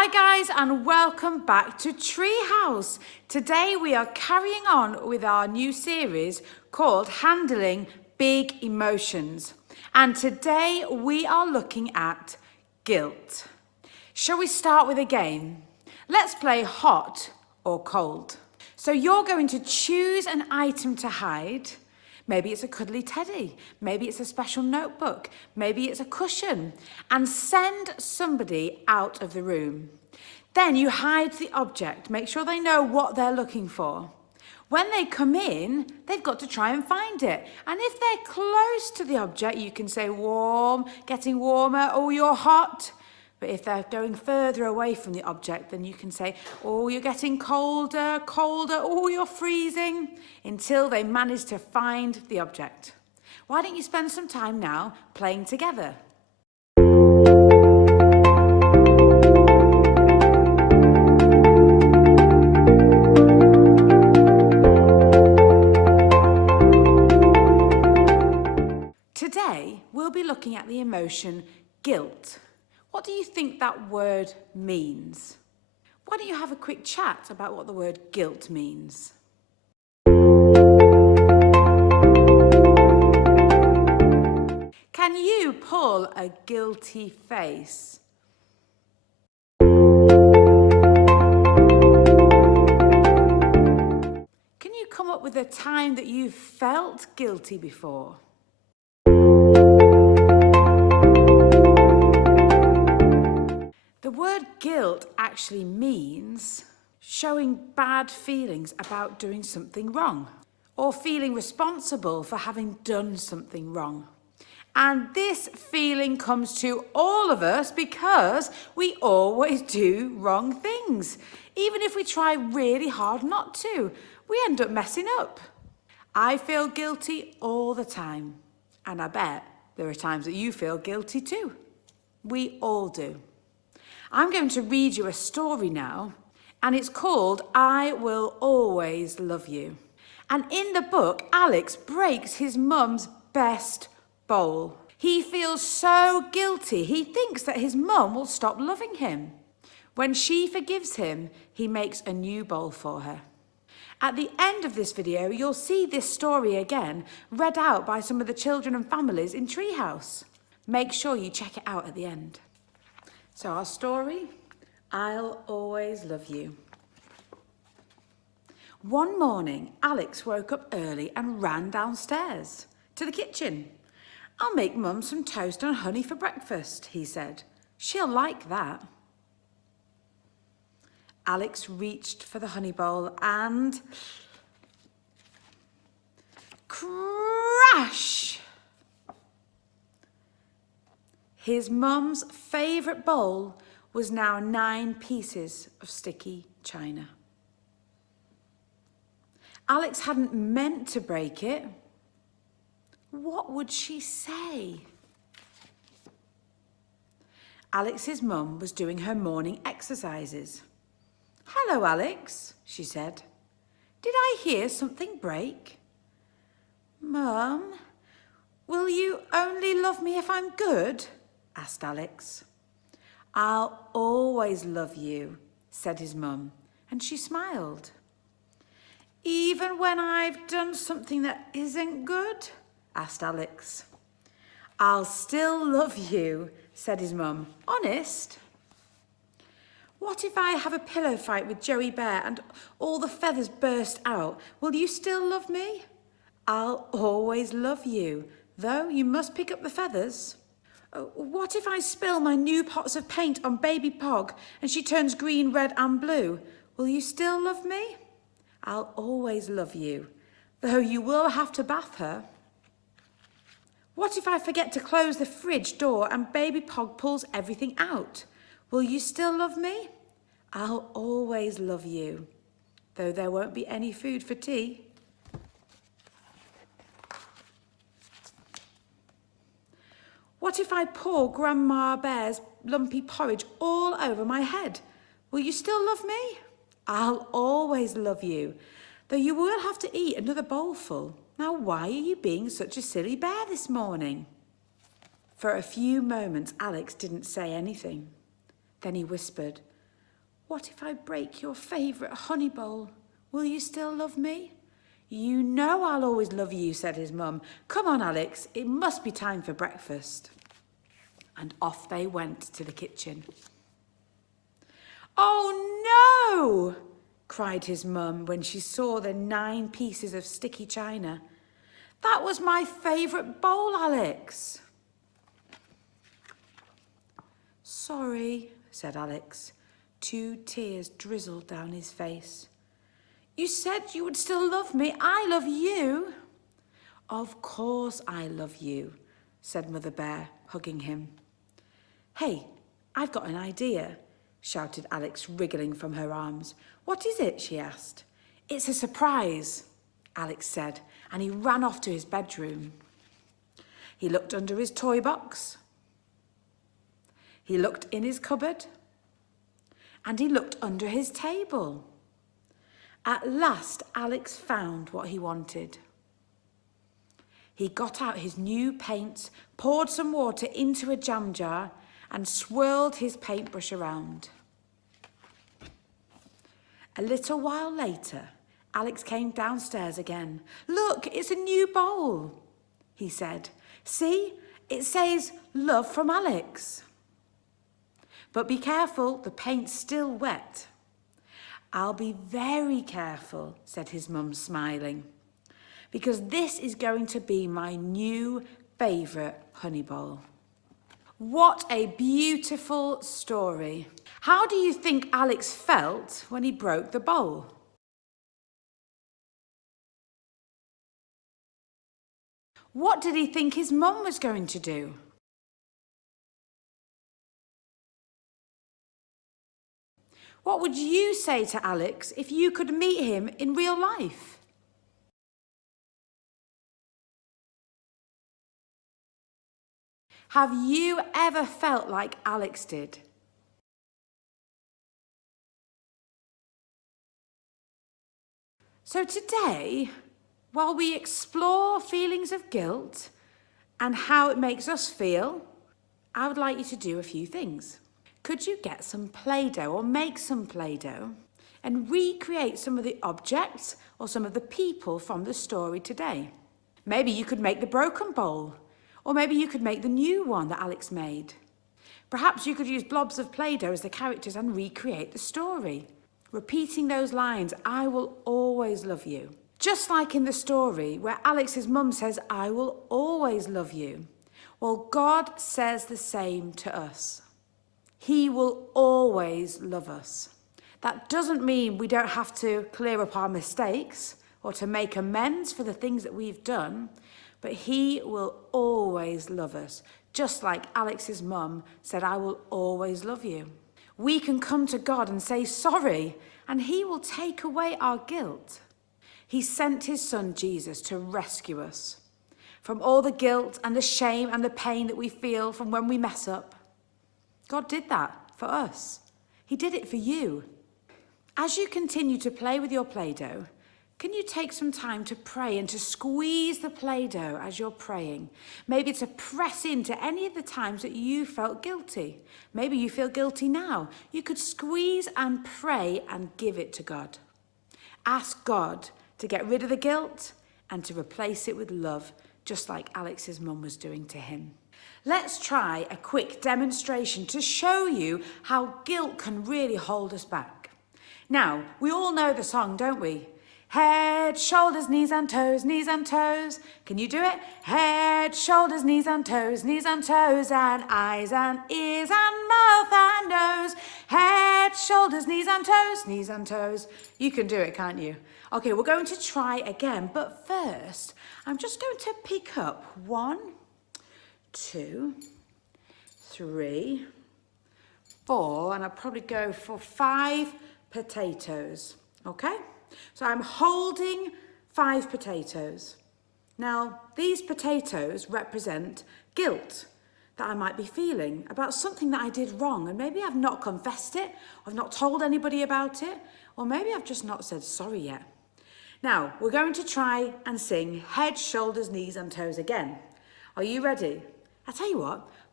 Hi guys, and welcome back to Treehouse. Today we are carrying on with our new series called Handling Big Emotions. And today we are looking at guilt. Shall we start with a game? Let's play hot or cold. So you're going to choose an item to hide. Maybe it's a cuddly teddy, maybe it's a special notebook, maybe it's a cushion, and send somebody out of the room. Then you hide the object, make sure they know what they're looking for. When they come in, they've got to try and find it. And if they're close to the object, you can say warm, getting warmer, oh, you're hot. But if they're going further away from the object, then you can say, oh, you're getting colder, colder, oh, you're freezing, until they manage to find the object. Why don't you spend some time now playing together? Today, we'll be looking at the emotion guilt. What do you think that word means? Why don't you have a quick chat about what the word guilt means? Can you pull a guilty face? Can you come up with a time that you felt guilty before? The word guilt actually means showing bad feelings about doing something wrong or feeling responsible for having done something wrong. And this feeling comes to all of us because we always do wrong things. Even if we try really hard not to, we end up messing up. I feel guilty all the time, and I bet there are times that you feel guilty too. We all do. I'm going to read you a story now, and it's called I Will Always Love You. And in the book, Alex breaks his mum's best bowl. He feels so guilty. He thinks that his mum will stop loving him. When she forgives him, he makes a new bowl for her. At the end of this video, you'll see this story again, read out by some of the children and families in Treehouse. Make sure you check it out at the end. So our story, I'll Always Love You. One morning, Alex woke up early and ran downstairs to the kitchen. I'll make Mum some toast and honey for breakfast, he said. She'll like that. Alex reached for the honey bowl and crash! His mum's favourite bowl was now 9 pieces of sticky china. Alex hadn't meant to break it. What would she say? Alex's mum was doing her morning exercises. Hello, Alex, she said. Did I hear something break? Mum, will you only love me if I'm good? Asked Alex. I'll always love you, said his mum, and she smiled. Even when I've done something that isn't good? Asked Alex. I'll still love you, said his mum. Honest? What if I have a pillow fight with Joey Bear and all the feathers burst out? Will you still love me? I'll always love you, though you must pick up the feathers. What if I spill my new pots of paint on baby Pog and she turns green, red and blue? Will you still love me? I'll always love you, though you will have to bath her. What if I forget to close the fridge door and baby Pog pulls everything out? Will you still love me? I'll always love you, though there won't be any food for tea. What if I pour Grandma Bear's lumpy porridge all over my head? Will you still love me? I'll always love you, though you will have to eat another bowlful. Now, why are you being such a silly bear this morning? For a few moments, Alex didn't say anything. Then he whispered, What if I break your favourite honey bowl? Will you still love me? You know I'll always love you, said his mum. Come on, Alex, it must be time for breakfast. And off they went to the kitchen. Oh no, cried his mum when she saw the 9 pieces of sticky china. That was my favourite bowl, Alex. Sorry, said Alex. 2 tears drizzled down his face. You said you would still love me. I love you. Of course I love you, said Mother Bear, hugging him. Hey, I've got an idea, shouted Alex, wriggling from her arms. What is it? She asked. It's a surprise, Alex said, and he ran off to his bedroom. He looked under his toy box. He looked in his cupboard. And he looked under his table. At last, Alex found what he wanted. He got out his new paints, poured some water into a jam jar, and swirled his paintbrush around. A little while later, Alex came downstairs again. Look, it's a new bowl, he said. See, it says love from Alex. But be careful, the paint's still wet. I'll be very careful, said his mum, smiling, because this is going to be my new favourite honey bowl. What a beautiful story. How do you think Alex felt when he broke the bowl? What did he think his mum was going to do? What would you say to Alex if you could meet him in real life? Have you ever felt like Alex did? So today, while we explore feelings of guilt and how it makes us feel, I would like you to do a few things. Could you get some Play-Doh or make some Play-Doh and recreate some of the objects or some of the people from the story today? Maybe you could make the broken bowl, or maybe you could make the new one that Alex made. Perhaps you could use blobs of Play-Doh as the characters and recreate the story, repeating those lines, I will always love you. Just like in the story where Alex's mum says, I will always love you. Well, God says the same to us. He will always love us. That doesn't mean we don't have to clear up our mistakes or to make amends for the things that we've done, but he will always love us, just like Alex's mum said, I will always love you. We can come to God and say sorry, and he will take away our guilt. He sent his son Jesus to rescue us from all the guilt and the shame and the pain that we feel from when we mess up. God did that for us. He did it for you. As you continue to play with your Play-Doh, can you take some time to pray and to squeeze the Play-Doh as you're praying? Maybe to press into any of the times that you felt guilty. Maybe you feel guilty now. You could squeeze and pray and give it to God. Ask God to get rid of the guilt and to replace it with love, just like Alex's mum was doing to him. Let's try a quick demonstration to show you how guilt can really hold us back. Now, we all know the song, don't we? Head, shoulders, knees and toes, knees and toes. Can you do it? Head, shoulders, knees and toes, and eyes and ears and mouth and nose. Head, shoulders, knees and toes. You can do it, can't you? Okay, we're going to try again, but first, I'm just going to pick up 1, 2, 3, 4, and I'll probably go for 5 potatoes, okay? So I'm holding 5 potatoes. Now, these potatoes represent guilt that I might be feeling about something that I did wrong, and maybe I've not confessed it, I've not told anybody about it, or maybe I've just not said sorry yet. Now, we're going to try and sing head, shoulders, knees and toes again. Are you ready? I tell you what,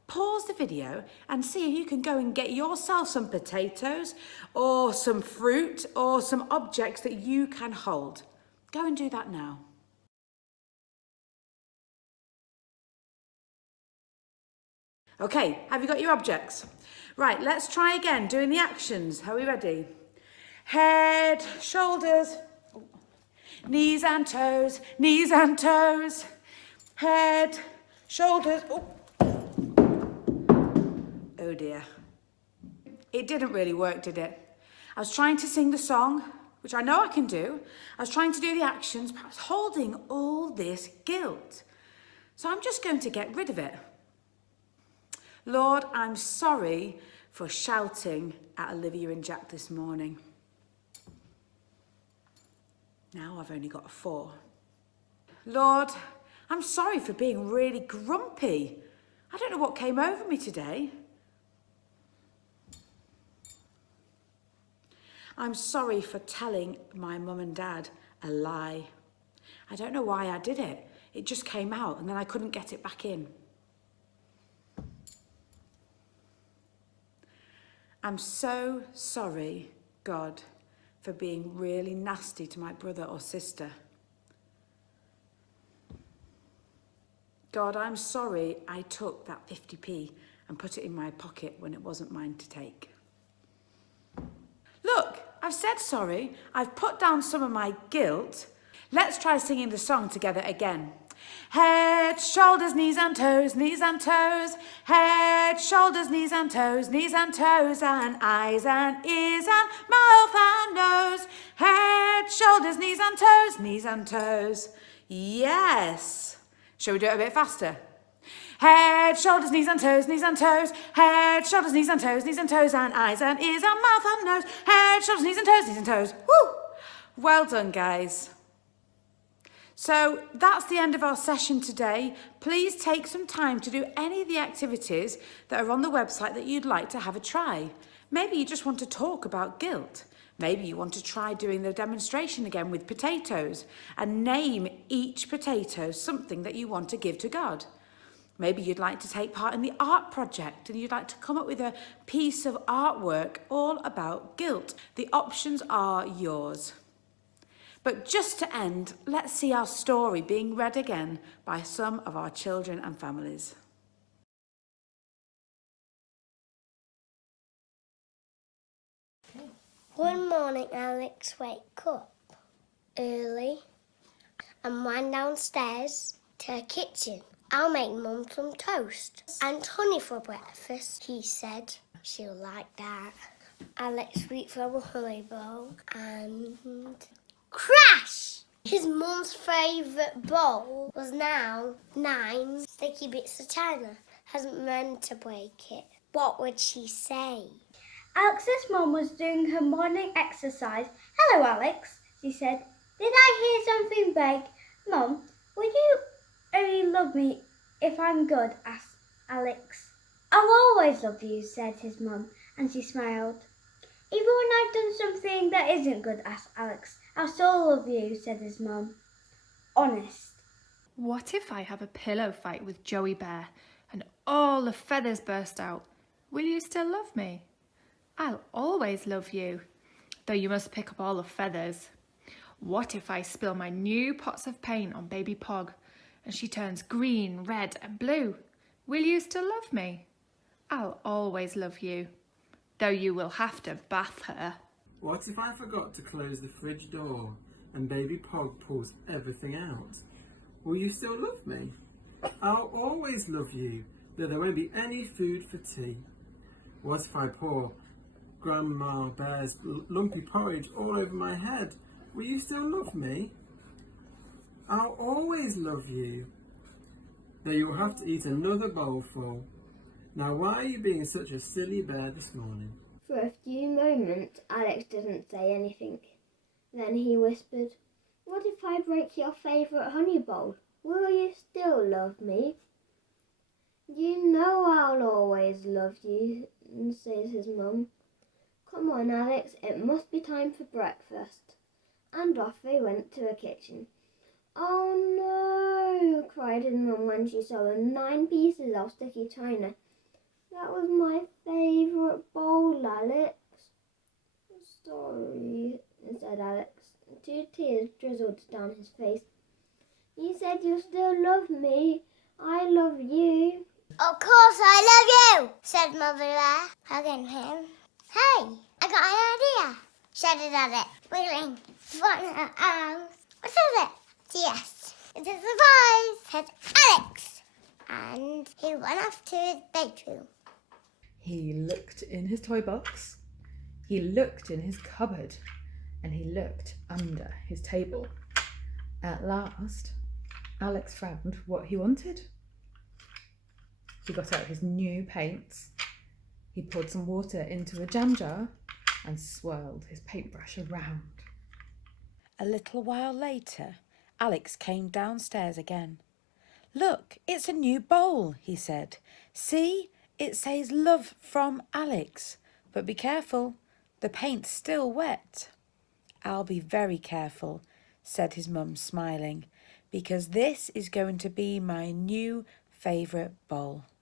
pause the video and see if you can go and get yourself some potatoes or some fruit or some objects that you can hold. Go and do that now. Okay, have you got your objects? Right, let's try again, doing the actions. Are we ready? Head, shoulders, knees and toes, knees and toes. Head, shoulders, oh dear. It didn't really work, did it? I was trying to sing the song, which I know I can do. I was trying to do the actions, but I was holding all this guilt. So I'm just going to get rid of it. Lord, I'm sorry for shouting at Olivia and Jack this morning. Now I've only got a 4. Lord, I'm sorry for being really grumpy. I don't know what came over me today. I'm sorry for telling my mum and dad a lie. I don't know why I did it. It just came out and then I couldn't get it back in. I'm so sorry, God, for being really nasty to my brother or sister. God, I'm sorry I took that 50p and put it in my pocket when it wasn't mine to take. Look, I've said sorry. I've put down some of my guilt. Let's try singing the song together again. Head, shoulders, knees and toes, knees and toes. Head, shoulders, knees and toes, knees and toes. And eyes and ears and mouth and nose. Head, shoulders, knees and toes, knees and toes. Yes. Shall we do it a bit faster? Head, shoulders, knees and toes, knees and toes. Head, shoulders, knees and toes, knees and toes. And eyes and ears and mouth and nose. Head, shoulders, knees and toes, knees and toes. Woo! Well done, guys. So that's the end of our session today. Please take some time to do any of the activities that are on the website that you'd like to have a try. Maybe you just want to talk about guilt. Maybe you want to try doing the demonstration again with potatoes and name each potato something that you want to give to God. Maybe you'd like to take part in the art project and you'd like to come up with a piece of artwork all about guilt. The options are yours. But just to end, let's see our story being read again by some of our children and families. One morning, Alex wakes up early and went downstairs to her kitchen. I'll make Mum some toast and honey for breakfast, he said. She'll like that. Alex reached for a honey bowl and crash! His mum's favourite bowl was now 9 sticky bits of china. Hasn't meant to break it. What would she say? Alex's mum was doing her morning exercise. "Hello, Alex," she said. "Did I hear something big? Mum, will you only love me if I'm good?" asked Alex. "I'll always love you," said his mum, and she smiled. "Even when I've done something that isn't good," asked Alex, "I'll still love you," said his mum. Honest. What if I have a pillow fight with Joey Bear and all the feathers burst out? Will you still love me? I'll always love you, though you must pick up all the feathers. What if I spill my new pots of paint on baby Pog and she turns green, red and blue? Will you still love me? I'll always love you, though you will have to bath her. What if I forgot to close the fridge door and baby Pog pulls everything out? Will you still love me? I'll always love you, though there won't be any food for tea. What if I pour Grandma Bear's lumpy porridge all over my head? Will you still love me? I'll always love you, though you'll have to eat another bowlful. Now why are you being such a silly bear this morning? For a few moments, Alex didn't say anything. Then he whispered, "What if I break your favourite honey bowl? Will you still love me?" "You know I'll always love you," says his mum. "Come on, Alex, it must be time for breakfast." And off they went to the kitchen. "Oh no," cried his mum when she saw the 9 pieces of sticky china. That was my favourite bowl, Alex. Sorry, said Alex. 2 tears drizzled down his face. You said you still love me. I love you. Of course I love you, said Mother Bear, hugging him. Hey, I got an idea, shouted Alex, wiggling one of her arms. What is it? Yes, it's a surprise, said Alex. And he went off to his bedroom. He looked in his toy box, he looked in his cupboard, and he looked under his table. At last, Alex found what he wanted. He got out his new paints. He poured some water into a jam jar and swirled his paintbrush around. A little while later, Alex came downstairs again. Look, it's a new bowl, he said. See, it says love from Alex. But be careful, the paint's still wet. I'll be very careful, said his mum, smiling, because this is going to be my new favourite bowl.